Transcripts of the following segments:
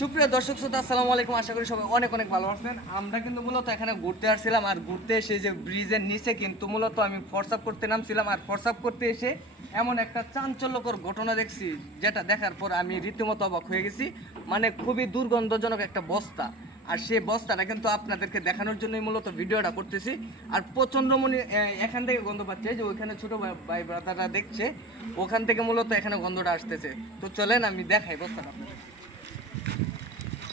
সুপ্রিয় দর্শক শ্রোতা আসসালামু আলাইকুম, আশা করি সবাই অনেক অনেক ভালো আছেন। আমরা কিন্তু মূলত এখানে ঘুরতে আসছিলাম, আর ঘুরতে এসে যে ব্রিজের নিচে কিন্তু মূলত আমি ফোর্সআপ করতে নামছিলাম, আর ফোর্সআপ করতে এসে এমন একটা চাঞ্চল্যকর ঘটনা দেখছি, যেটা দেখার পর আমি রীতিমতো অবাক হয়ে গেছি। মানে খুবই দুর্গন্ধজনক একটা বস্তা, আর সেই বস্তাটা কিন্তু আপনাদেরকে দেখানোর জন্যই মূলত ভিডিওটা করতেছি। আর প্রচণ্ড মনে এখান থেকে গন্ধ পাচ্ছে, যে ওইখানে ছোটো ভাই ব্রাদাররা দেখছে, ওখান থেকে মূলত এখানে গন্ধটা আসতেছে। তো চলেন আমি দেখাই বস্তাটা আপনাদের।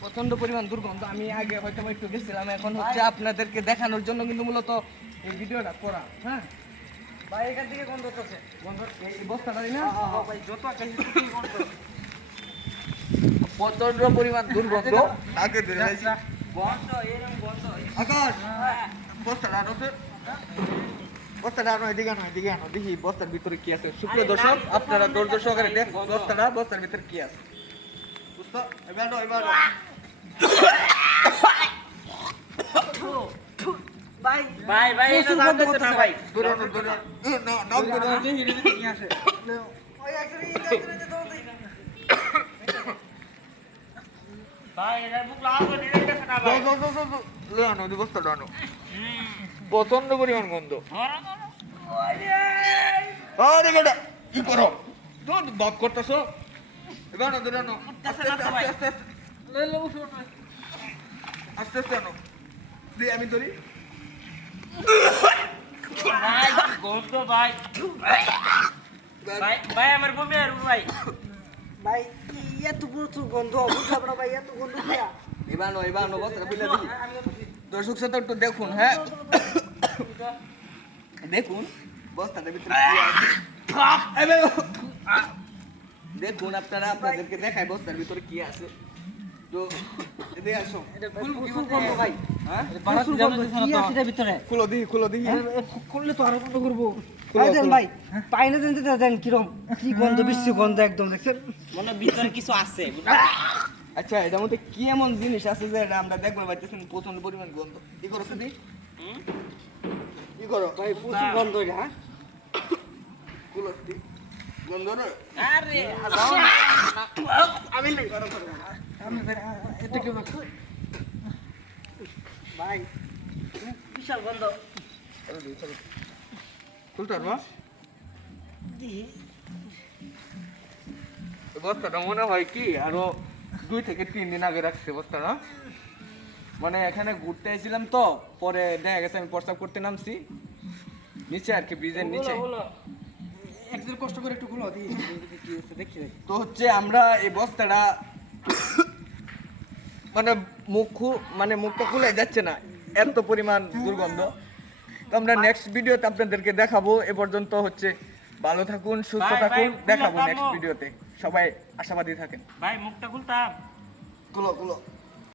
প্রচন্ড পরিমাণ দুর্গন্ধ। আমি আগে হয়তো একটু গেছিলাম, এখন হচ্ছে আপনাদেরকে দেখানোর জন্য কিন্তু মূলত এই ভিডিওটা করা। হ্যাঁ ভাই, এখান থেকে গন্ধ হচ্ছে, গন্ধ এই বস্তাটাই না ভাই, যত গন্ধ, প্রচন্ড পরিমাণ দুর্গন্ধ। আগে ধরে গন্ধ, এরকম গন্ধ। আকাশ, বস্তাটা আনো স্যার, বস্তাটা আনো, এদিকে আনো, এদিকে আনো, দেখি বস্তার ভিতরে কি আছে। সুপ্রিয় দর্শক, আপনারা ধৈর্য সহকারে দেখ বস্তাটা, বস্তার ভিতরে কি আছে। বুঝতো এবার এবার ভাই ভাই ভাই, এটা জানতেছ না ভাই, দূরে দূরে না নাম দূরে যে হিরে নিয়ে আসে ওই একজনই তো ভাই, এর মুখ লাল করে নিতে না ভাই, লে আনো দি বস্তা দাও। প্রচন্ড পরিমাণ গন্ধ। আরে গেডা কি করো, তোর বাপ করতেছো। এবার না দূরে আনো, আস্তে আস্তে লে লে উঠো, আস্তে আস্তে আনো, দিয়ে আমি ধরি। ভাই গন্ধ ভাই, ভাই ভাই আমার বমি আর ভাই, ভাই এত প্রচুর গন্ধ, বুঝলাম না ভাই, এত গন্ধ দিয়া। এবার বস্তাটা খুলে দেখি। দর্শক শ্রোতা একটু দেখুন, হ্যাঁ দেখুন বস্তাটার ভিতরে কি আছে। দেখুন আপনারা, আপনাদেরকে দেখায় বস্তার ভিতরে কি আছে। তো এদিকে আসো, প্রচুর গন্ধ ভাই, হ্যাঁ প্রচুর গন্ধ কি আছে এর ভিতরে? খুলো দেখি করলে তো আরো গন্ধ করবো। ভাই দেন ভাই, পাইনা দেন দিতে দেন, কিরম কি গন্ধ, বিশ্রী গন্ধ একদম, দেখছেন মনে ভিতরে কিছু আছে। আচ্ছা, এটার মধ্যে কি এমন জিনিস আছে যে এটা আমরা দেখবো পাইতেছেন, প্রচন্ড পরিমাণ গন্ধ। কি করো সেদি, কি করো ভাই, প্রচুর গন্ধ এটা। হ্যাঁ খুলো গন্ধ না। আরে আমি নাই, আমি এটা কি ভাই, বিশাল গন্ধ। খুলতে পারবো বস্তাটা? মনে হয় কি আরো 2 থেকে 3 দিন আগে রাখছে বস্তাটা। মানে এখানে ঘুরতে এসেছিলাম, তো পরে দেখা গেছে আমি প্রস্তাব করতে নামছি নিচে আর কি, ব্রিজের নিচে। একজন কষ্ট করে একটু খুলো দিই, কি আছে দেখি। তো হচ্ছে আমরা এই বস্তাটা মানে মুখটা খুলে যাচ্ছে না, এত পরিমাণ দুর্গন্ধ। তো আমরা নেক্সট ভিডিওতে আপনাদেরকে দেখাবো। এ পর্যন্ত হচ্ছে ভালো থাকুন, সুস্থ ভাই, থাকুন, ভাই, দেখাবো খুলতাম নেক্সট না। ভিডিওতে। সবাই আশাবাদী থাকেন। ভাই মুখটা খুলতাম। খুলো